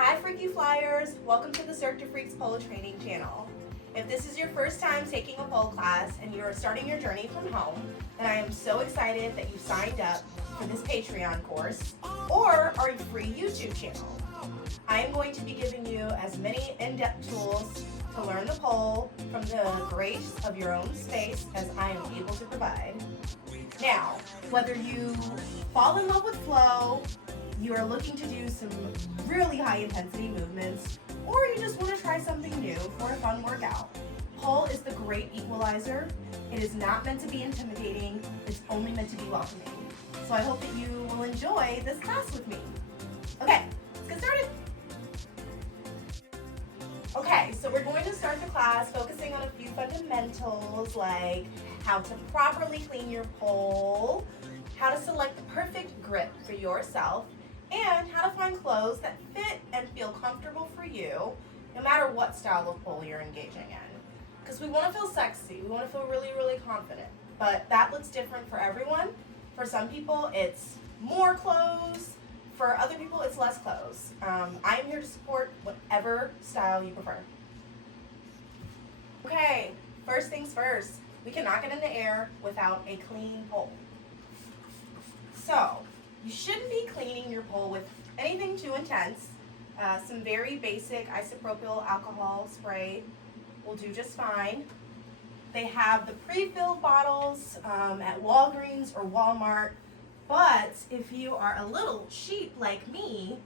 Hi Friquee Flyers, welcome to the Cirque du Freaks pole training channel. If this is your first time taking a pole class and you are starting your journey from home, then I am so excited that you signed up for this Patreon course or our free YouTube channel. I am going to be giving you as many in-depth tools to learn the pole from the grace of your own space as I am able to provide. Now, whether you fall in love with flow, you are looking to do some really high intensity movements, or you just want to try something new for a fun workout, pole is the great equalizer. It is not meant to be intimidating, it's only meant to be welcoming. So I hope that you will enjoy this class with me. Okay, let's get started. Okay, so we're going to start the class focusing on a few fundamentals like how to properly clean your pole, how to select the perfect grip for yourself, and how to find clothes that fit and feel comfortable for you, no matter what style of pole you're engaging in. Because we want to feel sexy, we want to feel really, really confident, but that looks different for everyone. For some people, it's more clothes. For other people, it's less clothes. I am here to support whatever style you prefer. Okay, first things first, we cannot get in the air without a clean pole. So, you shouldn't be cleaning your pole with anything too intense. Some very basic isopropyl alcohol spray will do just fine. They have the pre-filled bottles at Walgreens or Walmart, but if you are a little cheap like me,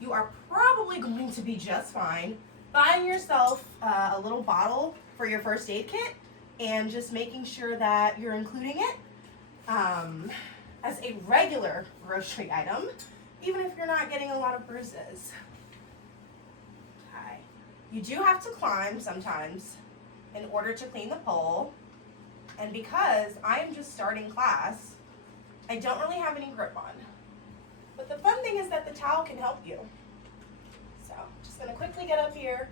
you are probably going to be just fine buying yourself a little bottle for your first aid kit and just making sure that you're including it as a regular grocery item, even if you're not getting a lot of bruises. Okay. You do have to climb sometimes in order to clean the pole, and because I am just starting class, I don't really have any grip on. But the fun thing is that the towel can help you. So, just gonna quickly get up here,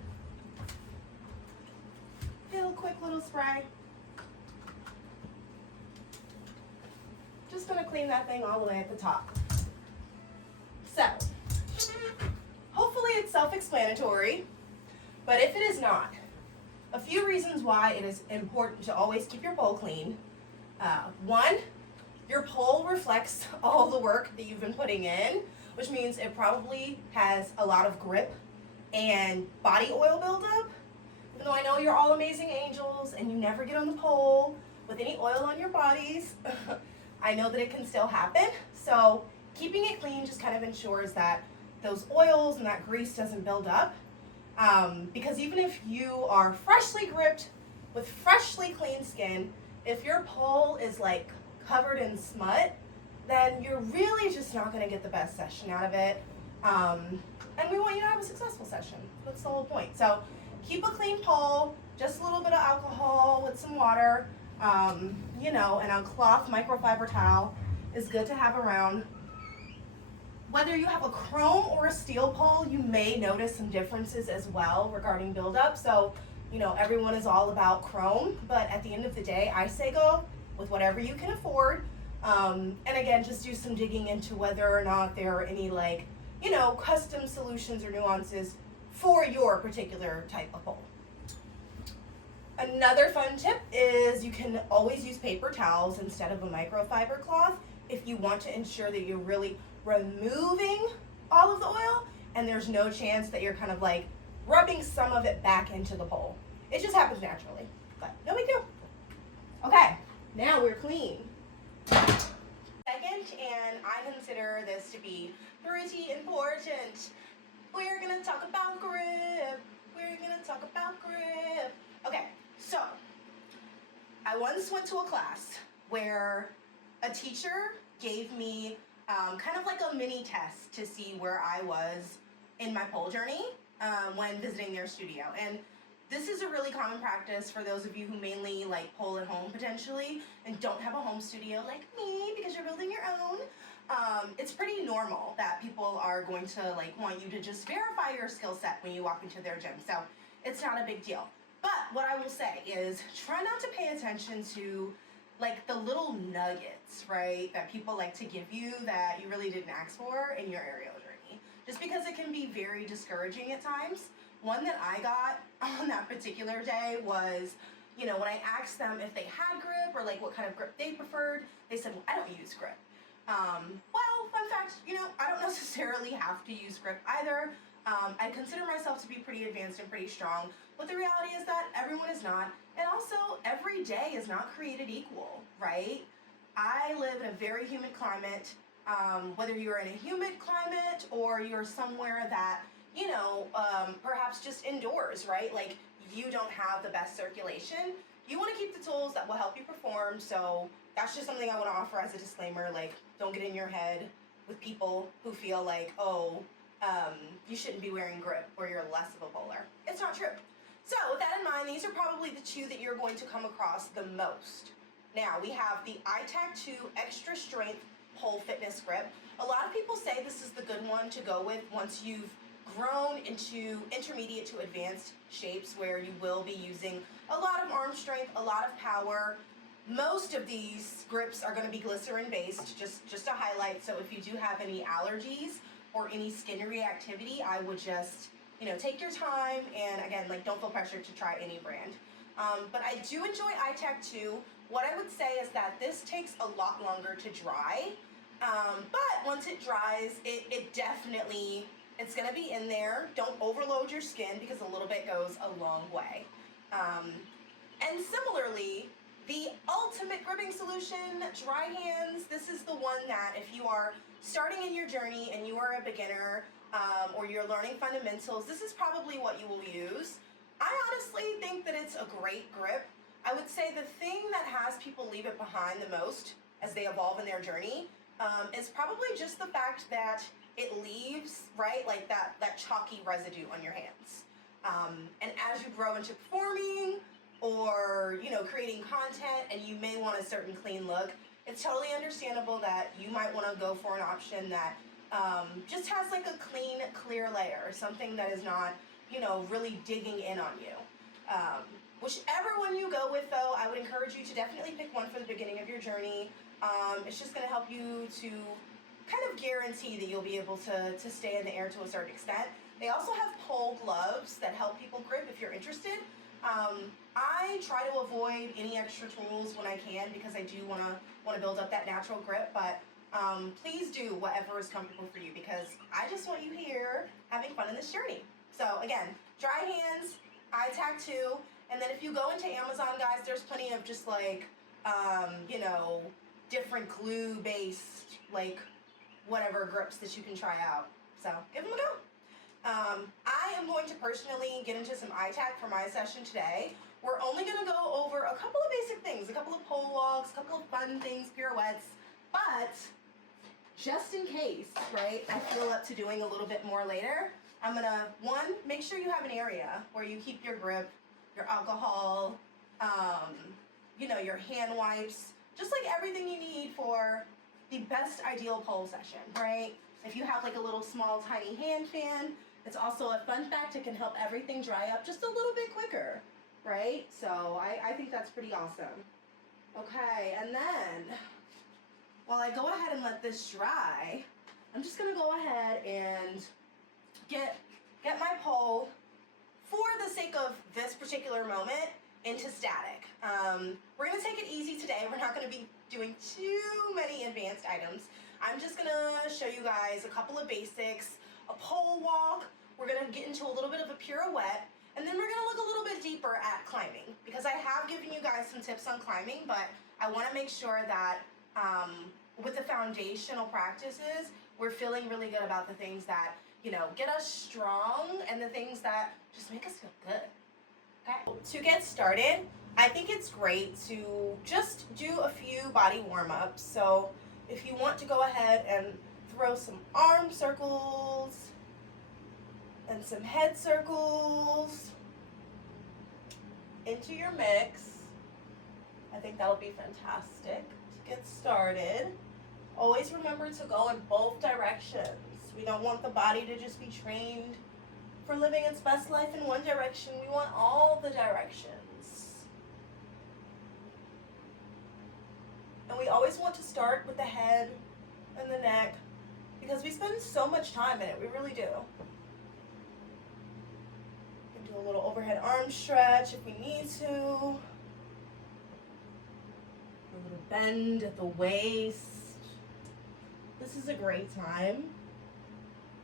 do a quick little spray. Just gonna clean that thing all the way at the top. So, hopefully it's self-explanatory, but if it is not, a few reasons why it is important to always keep your pole clean. One, your pole reflects all the work that you've been putting in, which means it probably has a lot of grip and body oil buildup. Even though I know you're all amazing angels and you never get on the pole with any oil on your bodies, I know that it can still happen. So keeping it clean just kind of ensures that those oils and that grease doesn't build up. Because even if you are freshly gripped with freshly clean skin, if your pole is like covered in smut, then you're really just not going to get the best session out of it. And we want you to have a successful session. That's the whole point. So keep a clean pole, just a little bit of alcohol with some water, and a cloth microfiber towel is good to have around. Whether you have a chrome or a steel pole, you may notice some differences as well regarding buildup. So, everyone is all about chrome, but at the end of the day, I say go with whatever you can afford. And again, just do some digging into whether or not there are any custom solutions or nuances for your particular type of pole. Another fun tip is you can always use paper towels instead of a microfiber cloth if you want to ensure that you're really removing all of the oil and there's no chance that you're kind of like rubbing some of it back into the pole. It just happens naturally, but no big deal. Okay, now we're clean. Second, and I consider this to be pretty important, we're gonna talk about grip. Okay, so I once went to a class where a teacher gave me kind of like a mini test to see where I was in my pole journey when visiting their studio. And this is a really common practice for those of you who mainly like pole at home potentially and don't have a home studio like me because you're building your own. It's pretty normal that people are going to want you to just verify your skill set when you walk into their gym. So it's not a big deal. But what I will say is try not to pay attention to the little nuggets, right, that people like to give you that you really didn't ask for in your aerial journey. just because it can be very discouraging at times. One that I got on that particular day was, you know, when I asked them if they had grip or like what kind of grip they preferred, they said, well, I don't use grip. Well, fun fact, you know, I don't necessarily have to use grip either. I consider myself to be pretty advanced and pretty strong, but the reality is that everyone is not, and also every day is not created equal, right? I live in a very humid climate. Whether you're in a humid climate or you're somewhere that, you know, perhaps just indoors, right? Like you don't have the best circulation. You want to keep the tools that will help you perform. So that's just something I want to offer as a disclaimer. Like, don't get in your head with people who feel like, oh, you shouldn't be wearing grip or you're less of a bowler. It's not true. So with that in mind, these are probably the two that you're going to come across the most. Now we have the iTac 2 Extra Strength Pole Fitness Grip. A lot of people say this is the good one to go with once you've grown into intermediate to advanced shapes where you will be using a lot of arm strength, a lot of power. Most of these grips are going to be glycerin based, just to highlight. So if you do have any allergies or any skin reactivity, I would just, you know, take your time and again, like don't feel pressured to try any brand. But I do enjoy iTac 2. What I would say is that this takes a lot longer to dry, but once it dries, it definitely, it's going to be in there. Don't overload your skin because a little bit goes a long way. And similarly, the ultimate gripping solution, dry hands, this is the one that if you are starting in your journey and you are a beginner or you're learning fundamentals, this is probably what you will use. I honestly think that it's a great grip. I would say the thing that has people leave it behind the most as they evolve in their journey is probably just the fact that it leaves, right, like that chalky residue on your hands. And as you grow into performing or, you know, creating content and you may want a certain clean look, it's totally understandable that you might want to go for an option that just has like a clean, clear layer, something that is not, you know, really digging in on you. Whichever one you go with, though, I would encourage you to definitely pick one for the beginning of your journey. It's just going to help you to kind of guarantee that you'll be able to stay in the air to a certain extent. They also have pole gloves that help people grip if you're interested. I try to avoid any extra tools when I can because I do want to build up that natural grip, but please do whatever is comfortable for you because I just want you here having fun in this journey. So again, dry hands, iTac 2, and then if you go into Amazon, guys, there's plenty of just like, you know, different glue-based, like, whatever grips that you can try out. So give them a go. I am going to personally get into some iTac for my session today. We're only going to go over a couple of basic things, a couple of pole walks, a couple of fun things, pirouettes, but just in case, right, I feel up to doing a little bit more later, I'm going to, one, make sure you have an area where you keep your grip, your alcohol, you know, your hand wipes, just like everything you need for the best ideal pole session, right? If you have like a little small tiny hand fan, it's also a fun fact, it can help everything dry up just a little bit quicker, right? So I think that's pretty awesome. Okay, and then while I go ahead and let this dry, I'm just gonna go ahead and get my pole, for the sake of this particular moment, into static. We're gonna take it easy today. We're not gonna be doing too many advanced items. I'm just gonna show you guys a couple of basics, a pole walk, we're gonna get into a little bit of a pirouette, and then we're gonna look a little bit deeper at climbing, because I have given you guys some tips on climbing, but I wanna make sure that with the foundational practices, we're feeling really good about the things that, you know, get us strong and the things that just make us feel good. Okay. To get started, I think it's great to just do a few body warm-ups. So if you want to go ahead and throw some arm circles and some head circles into your mix, I think that'll be fantastic to get started. Always remember to go in both directions. We don't want the body to just be trained for living its best life in one direction. We want all the directions. And we always want to start with the head and the neck, because we spend so much time in it. We really do. We can do a little overhead arm stretch if we need to. A little bend at the waist. This is a great time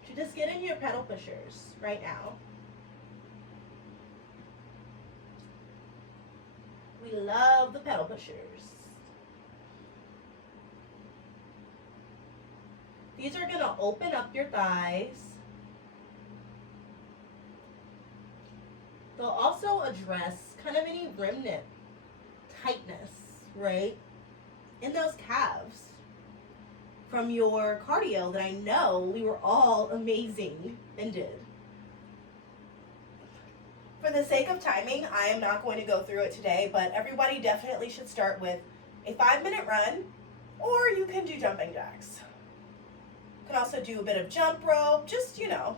to just get into your pedal pushers right now. We love the pedal pushers. These are going to open up your thighs. They'll also address kind of any remnant tightness, right, in those calves from your cardio that I know we were all amazing and did. For the sake of timing, I am not going to go through it today, but everybody definitely should start with a 5-minute run, or you can do jumping jacks. You can also do a bit of jump rope, just, you know,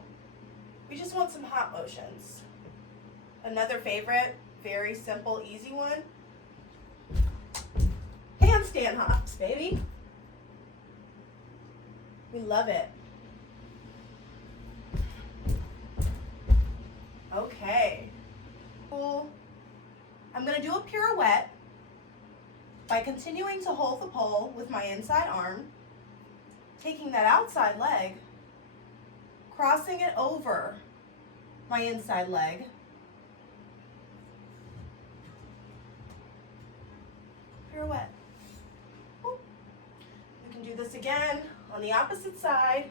we just want some hot motions. Another favorite, very simple, easy one, handstand hops, baby. We love it. Okay. Cool. I'm going to do a pirouette by continuing to hold the pole with my inside arm, taking that outside leg, crossing it over my inside leg, pirouette. Woo. You can do this again on the opposite side.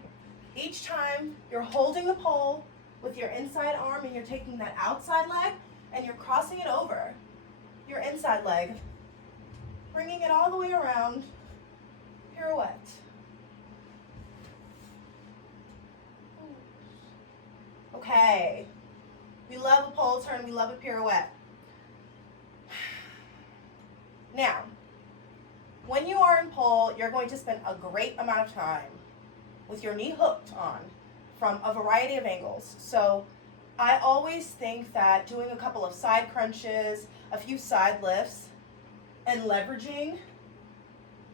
Each time you're holding the pole with your inside arm and you're taking that outside leg and you're crossing it over your inside leg, bringing it all the way around, pirouette. Okay, we love a pole turn, we love a pirouette. Now, when you are in pole, you're going to spend a great amount of time with your knee hooked on from a variety of angles. So I always think that doing a couple of side crunches, a few side lifts, and leveraging,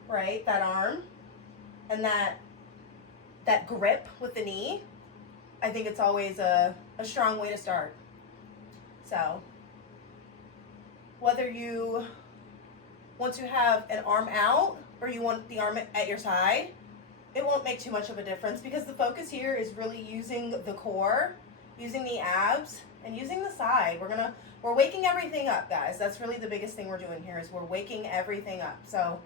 right, that arm and that grip with the knee, I think it's always a strong way to start. So whether you want to have an arm out or you want the arm at your side, it won't make too much of a difference because the focus here is really using the core, using the abs, and using the side. We're waking everything up, guys. That's really the biggest thing we're doing here is we're waking everything up. So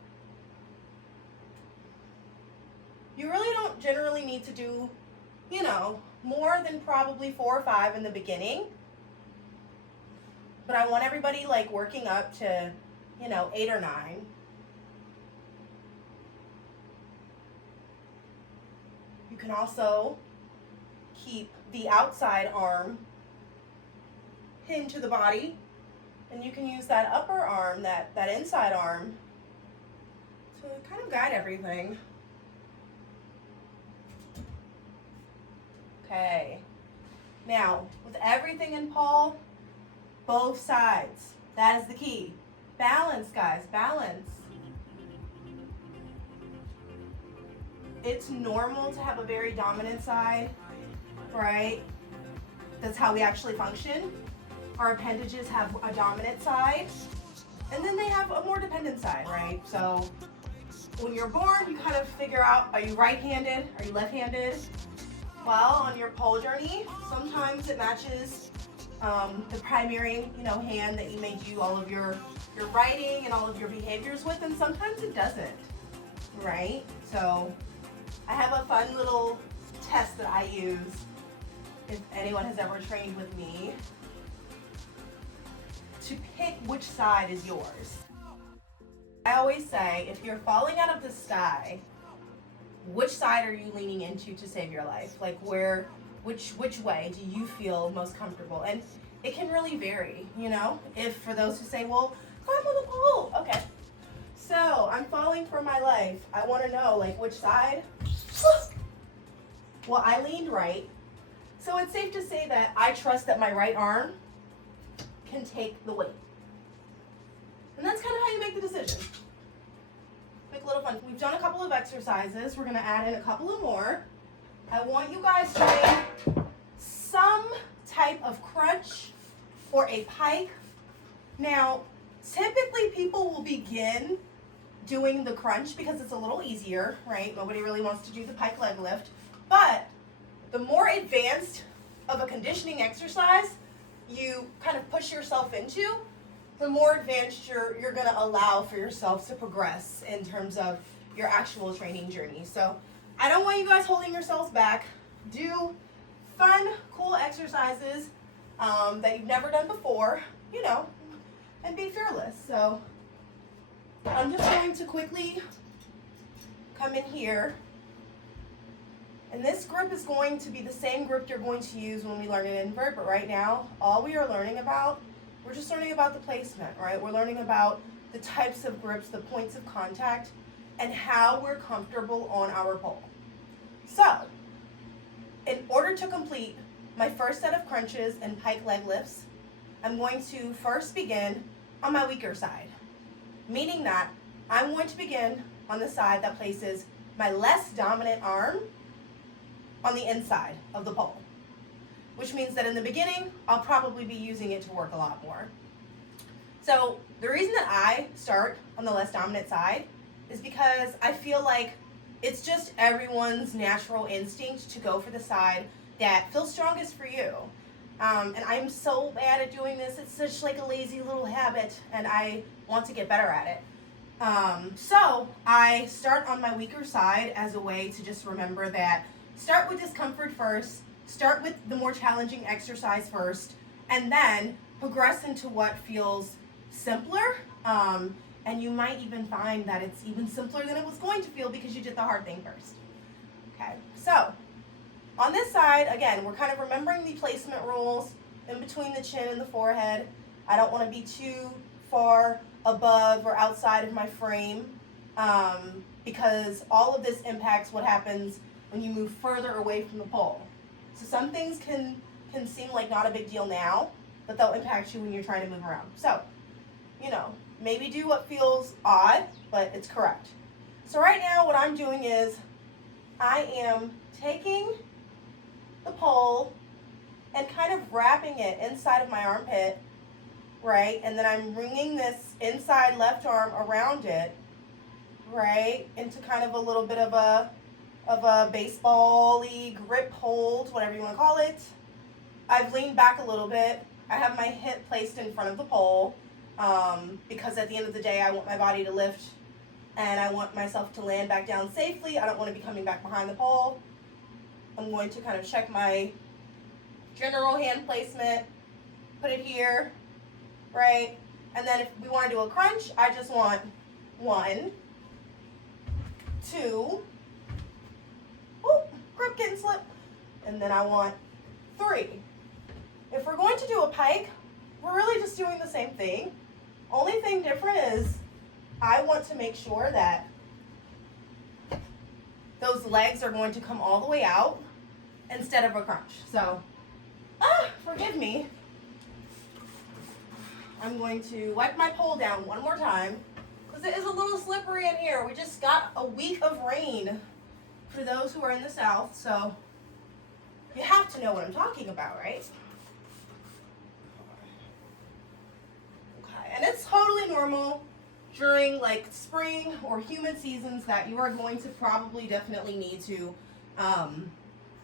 you really don't generally need to do, you know, more than probably 4 or 5 in the beginning. But I want everybody like working up to, you know, 8 or 9. You can also keep the outside arm pinned to the body, and you can use that upper arm, that inside arm, to kind of guide everything. Okay. Now, with everything in pole, both sides. That is the key. Balance, guys, balance. It's normal to have a very dominant side, right? That's how we actually function. Our appendages have a dominant side, and then they have a more dependent side, right? So when you're born, you kind of figure out, are you right-handed? Are you left-handed? Well, on your pole journey, sometimes it matches the primary, you know, hand that you may do all of your writing and all of your behaviors with, and sometimes it doesn't, right? So I have a fun little test that I use if anyone has ever trained with me to pick which side is yours. I always say, if you're falling out of the sky, which side are you leaning into to save your life? Like which way do you feel most comfortable? And it can really vary, you know? If for those who say, well, climb on the pole. Okay. So I'm falling for my life. I want to know, like, which side? Well, I leaned right. So it's safe to say that I trust that my right arm can take the weight. And that's kind of how you make the decision. Make a little fun. We've done a couple of exercises. We're going to add in a couple of more. I want you guys doing some type of crunch or a pike. Now, typically people will begin doing the crunch because it's a little easier, right? Nobody really wants to do the pike leg lift. But the more advanced of a conditioning exercise you kind of push yourself into, the more advanced you're going to allow for yourself to progress in terms of your actual training journey. So I don't want you guys holding yourselves back. Do fun, cool exercises that you've never done before, you know, and be fearless. So I'm just going to quickly come in here. And this grip is going to be the same grip you're going to use when we learn an invert, but right now, all we are learning about, we're just learning about the placement, right? We're learning about the types of grips, the points of contact, and how we're comfortable on our pole. So, in order to complete my first set of crunches and pike leg lifts, I'm going to first begin on my weaker side, meaning that I'm going to begin on the side that places my less dominant arm on the inside of the pole, which means that in the beginning, I'll probably be using it to work a lot more. So the reason that I start on the less dominant side is because I feel like it's just everyone's natural instinct to go for the side that feels strongest for you. And I'm so bad at doing this. It's such like a lazy little habit, and I want to get better at it. So I start on my weaker side as a way to just remember that start with discomfort first, start with the more challenging exercise first, and then progress into what feels simpler. And you might even find that it's even simpler than it was going to feel because you did the hard thing first. Okay, so on this side, again, we're kind of remembering the placement rules in between the chin and the forehead. I don't want to be too far above or outside of my frame because all of this impacts what happens when you move further away from the pole. So some things can seem like not a big deal now, but they'll impact you when you're trying to move around. So, you know, maybe do what feels odd, but it's correct. So right now what I'm doing is I am taking the pole and kind of wrapping it inside of my armpit, right? And then I'm wringing this inside left arm around it, right? Into kind of a little bit of a baseball-y grip hold, whatever you want to call it. I've leaned back a little bit. I have my hip placed in front of the pole because at the end of the day, I want my body to lift and I want myself to land back down safely. I don't want to be coming back behind the pole. I'm going to kind of check my general hand placement, put it here, right? And then if we want to do a crunch, I just want 1, 2, grip getting slipped, and then I want 3. If we're going to do a pike, we're really just doing the same thing. Only thing different is I want to make sure that those legs are going to come all the way out instead of a crunch. So, forgive me. I'm going to wipe my pole down one more time because it is a little slippery in here. We just got a week of rain for those who are in the south, so you have to know what I'm talking about, right? Okay, and it's totally normal during like spring or humid seasons that you are going to probably definitely need to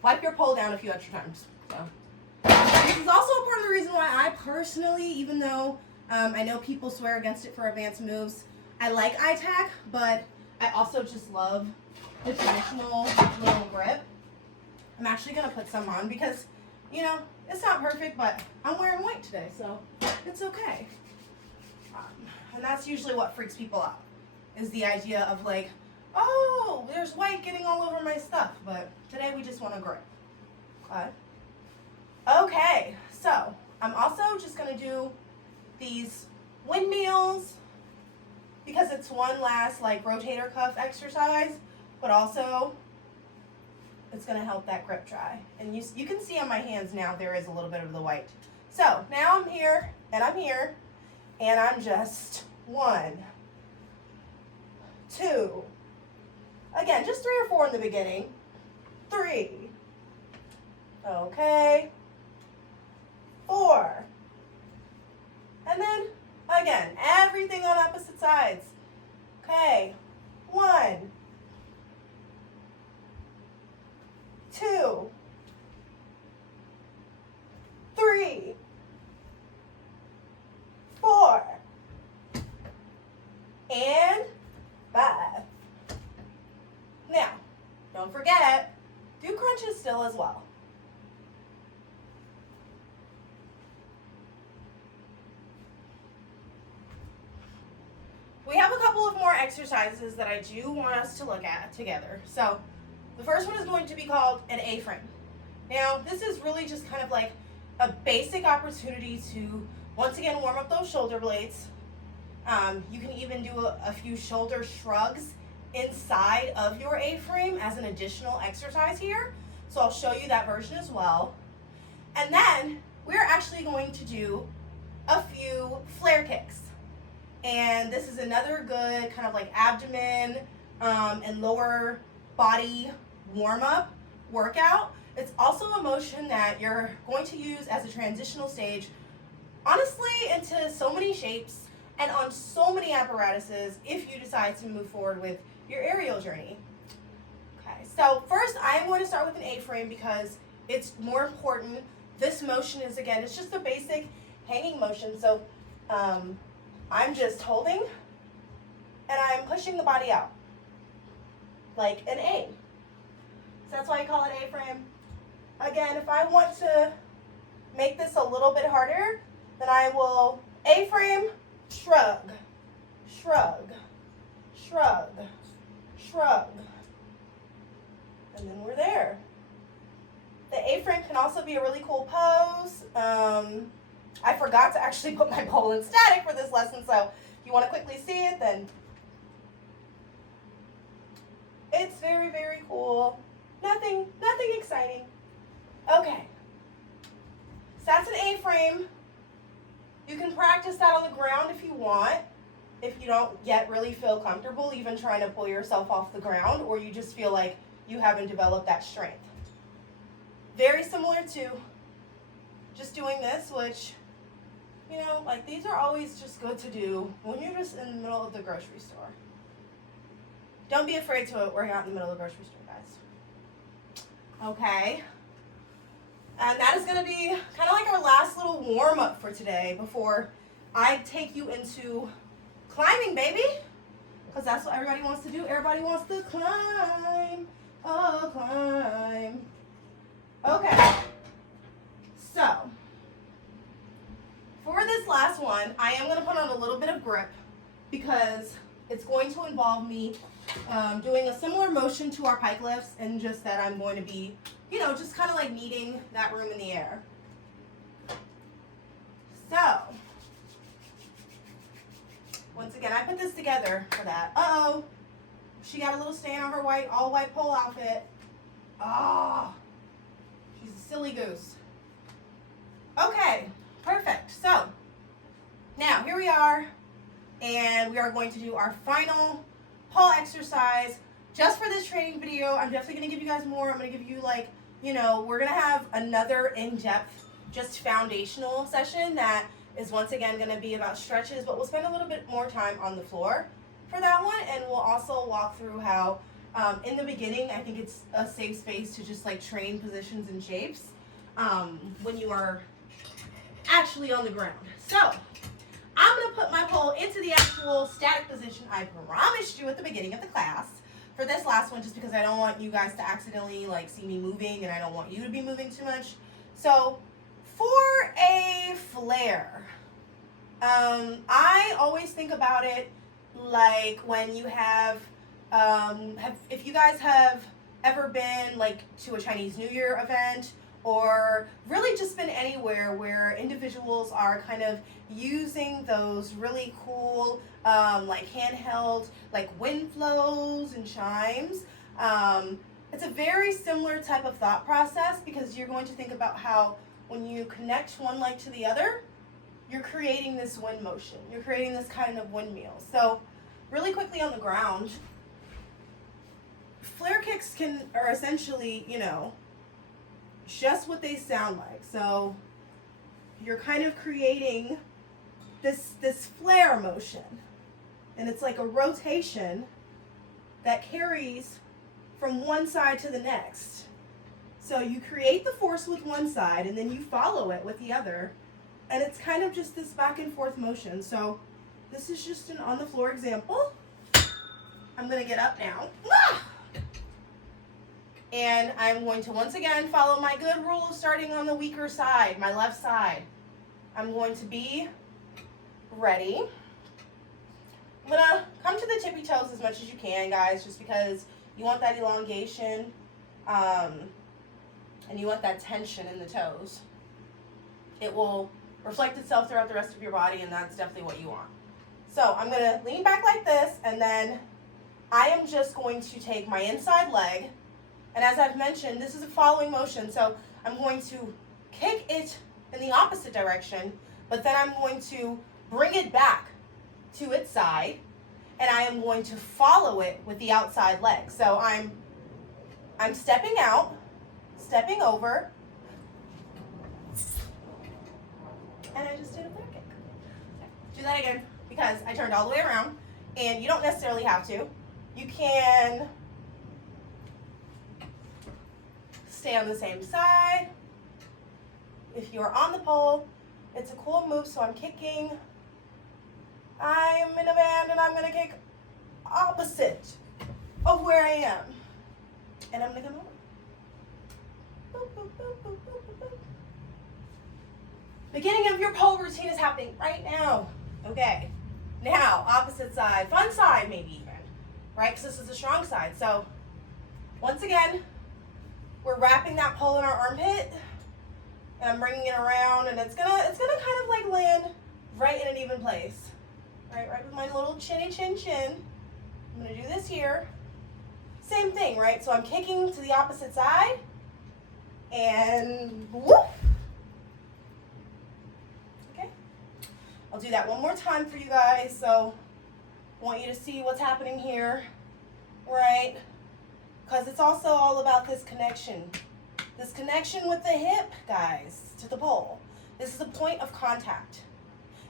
wipe your pole down a few extra times. So this is also part of the reason why I personally, even though I know people swear against it for advanced moves, I like ITAC, but I also just love the traditional little grip. I'm actually going to put some on because, you know, it's not perfect, but I'm wearing white today, so it's okay. And that's usually what freaks people out, is the idea of like, oh, there's white getting all over my stuff, but today we just want to grip. Okay, so I'm also just going to do these windmills because it's one last like rotator cuff exercise, but also it's going to help that grip dry. And you can see on my hands now there is a little bit of the white. So now I'm here, and I'm just 1, 2. Again, just 3 or 4 in the beginning. 3. Okay. 4. And then again, everything on opposite sides. Okay. 1, 2, 3, 4, and 5. Now, don't forget, do crunches still as well. We have a couple of more exercises that I do want us to look at together. So the first one is going to be called an A-frame. Now, this is really just kind of like a basic opportunity to, once again, warm up those shoulder blades. You can even do a few shoulder shrugs inside of your A-frame as an additional exercise here. So I'll show you that version as well. And then we're actually going to do a few flare kicks. And this is another good kind of like abdomen and lower body warm-up workout. It's also a motion that you're going to use as a transitional stage, honestly, into so many shapes and on so many apparatuses if you decide to move forward with your aerial journey. Okay, so first I'm going to start with an A-frame because it's more important. This motion is, again, it's just a basic hanging motion. So I'm just holding and I'm pushing the body out like an A. So that's why I call it A-frame. Again, if I want to make this a little bit harder, then I will A-frame, shrug, shrug, shrug, shrug, and then we're there. The A-frame can also be a really cool pose. I forgot to actually put my pole in static for this lesson, so if you want to quickly see it, then it's very, very cool. Nothing exciting. Okay, so that's an A-frame. You can practice that on the ground if you want, if you don't yet really feel comfortable even trying to pull yourself off the ground, or you just feel like you haven't developed that strength. Very similar to just doing this, which, you know, like these are always just good to do when you're just in the middle of the grocery store. Don't be afraid to work out in the middle of the grocery store, guys. Okay. And that is going to be kind of like our last little warm-up for today before I take you into climbing, baby. Because that's what everybody wants to do. Everybody wants to climb. Oh, climb. Okay. So, for this last one, I am going to put on a little bit of grip because it's going to involve me doing a similar motion to our pike lifts, and just that I'm going to be, you know, just kind of like kneading that room in the air. So, once again, I put this together for that. Uh-oh, she got a little stain on her all white pole outfit. Ah, she's a silly goose. Okay, perfect. So, now here we are, and we are going to do our final pole exercise. Just for this training video, I'm definitely going to give you guys more. I'm going to give you, like, you know, we're going to have another in-depth, just foundational session that is once again going to be about stretches, but we'll spend a little bit more time on the floor for that one, and we'll also walk through how in the beginning, I think it's a safe space to just like train positions and shapes when you are actually on the ground. So I'm going to put my pole into the actual static position I promised you at the beginning of the class for this last one, just because I don't want you guys to accidentally like see me moving, and I don't want you to be moving too much. So for a flare, I always think about it like when you have if you guys have ever been like to a Chinese New Year event, or really just been anywhere where individuals are kind of using those really cool like handheld like wind flows and chimes. It's a very similar type of thought process, because you're going to think about how when you connect one leg to the other, you're creating this wind motion. You're creating this kind of windmill. So really quickly on the ground, flare kicks are essentially, you know, just what they sound like. So you're kind of creating this flare motion, and it's like a rotation that carries from one side to the next. So you create the force with one side and then you follow it with the other, and it's kind of just this back and forth motion. So this is just an on the floor example. I'm going to get up now. And I'm going to once again follow my good rule of starting on the weaker side, my left side. I'm going to be ready. I'm going to come to the tippy toes as much as you can, guys, just because you want that elongation and you want that tension in the toes. It will reflect itself throughout the rest of your body, and that's definitely what you want. So I'm going to lean back like this, and then I am just going to take my inside leg. And as I've mentioned, this is a following motion, so I'm going to kick it in the opposite direction, but then I'm going to bring it back to its side, and I am going to follow it with the outside leg. So I'm stepping out, stepping over, and I just did a flare kick. Do that again, because I turned all the way around, and you don't necessarily have to. You can stay on the same side. If you're on the pole, it's a cool move, so I'm kicking. I'm in a band and I'm gonna kick opposite of where I am. And I'm gonna come over. Boop, boop, boop, boop, boop, boop. Beginning of your pole routine is happening right now. Okay, now opposite side, fun side maybe even, right? Because this is the strong side. So once again, we're wrapping that pole in our armpit, and I'm bringing it around, and it's gonna kind of like land right in an even place, right with my little chinny chin chin. I'm gonna do this here. Same thing, right? So I'm kicking to the opposite side, and whoop. Okay, I'll do that one more time for you guys. So I want you to see what's happening here, right? Because it's also all about this connection with the hip, guys, to the pole. This is a point of contact.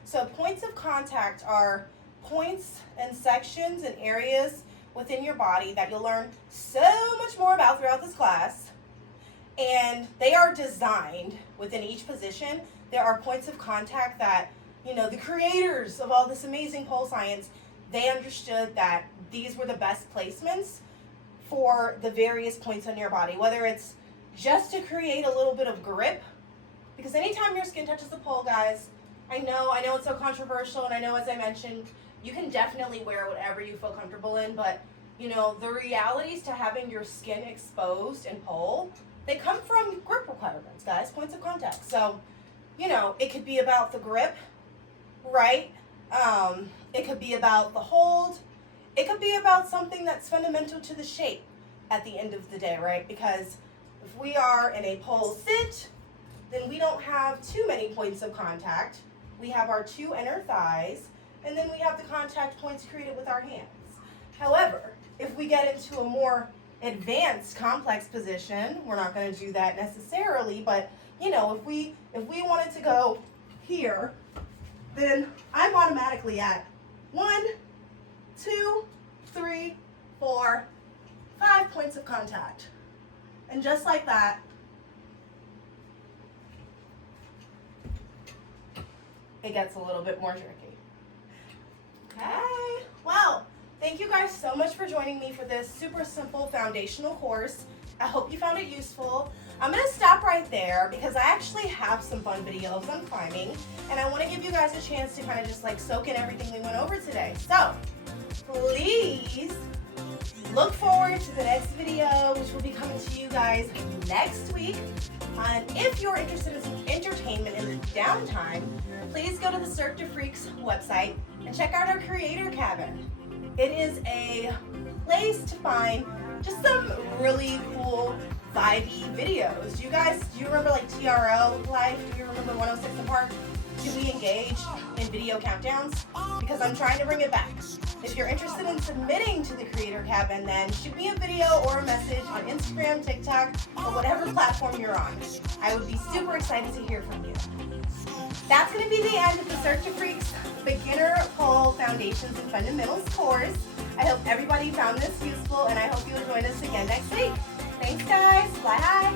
So points of contact are points and sections and areas within your body that you'll learn so much more about throughout this class. And they are designed within each position. There are points of contact that, you know, the creators of all this amazing pole science, they understood that these were the best placements for the various points on your body, whether it's just to create a little bit of grip, because anytime your skin touches the pole, guys, I know it's so controversial, and I know, as I mentioned, you can definitely wear whatever you feel comfortable in, but you know, the realities to having your skin exposed in pole, they come from grip requirements, guys, points of contact. So, you know, it could be about the grip, right? It could be about the hold. It could be about something that's fundamental to the shape at the end of the day, right? Because if we are in a pole sit, then we don't have too many points of contact. We have our two inner thighs, and then we have the contact points created with our hands. However, if we get into a more advanced, complex position, we're not going to do that necessarily, but you know, if we wanted to go here, then I'm automatically at 1, 2, 3, 4, 5 points of contact. And just like that, it gets a little bit more tricky. Okay, well, thank you guys so much for joining me for this super simple foundational course. I hope you found it useful. I'm gonna stop right there because I actually have some fun videos on climbing, and I wanna give you guys a chance to kind of just like soak in everything we went over today. So, please look forward to the next video, which will be coming to you guys next week. And if you're interested in some entertainment in the downtime, please go to the Cirque du Freaks website and check out our Creator Cabin. It is a place to find just some really cool, vibey videos. Do you remember like TRL Life? Do you remember 106 & Park? Do we engage in video countdowns? Because I'm trying to bring it back. If you're interested in submitting to the Creator Cabin, then shoot me a video or a message on Instagram, TikTok, or whatever platform you're on. I would be super excited to hear from you. That's going to be the end of the Search of Freaks Beginner Pole Foundations and Fundamentals course. I hope everybody found this useful, and I hope you'll join us again next week. Thanks, guys. Bye.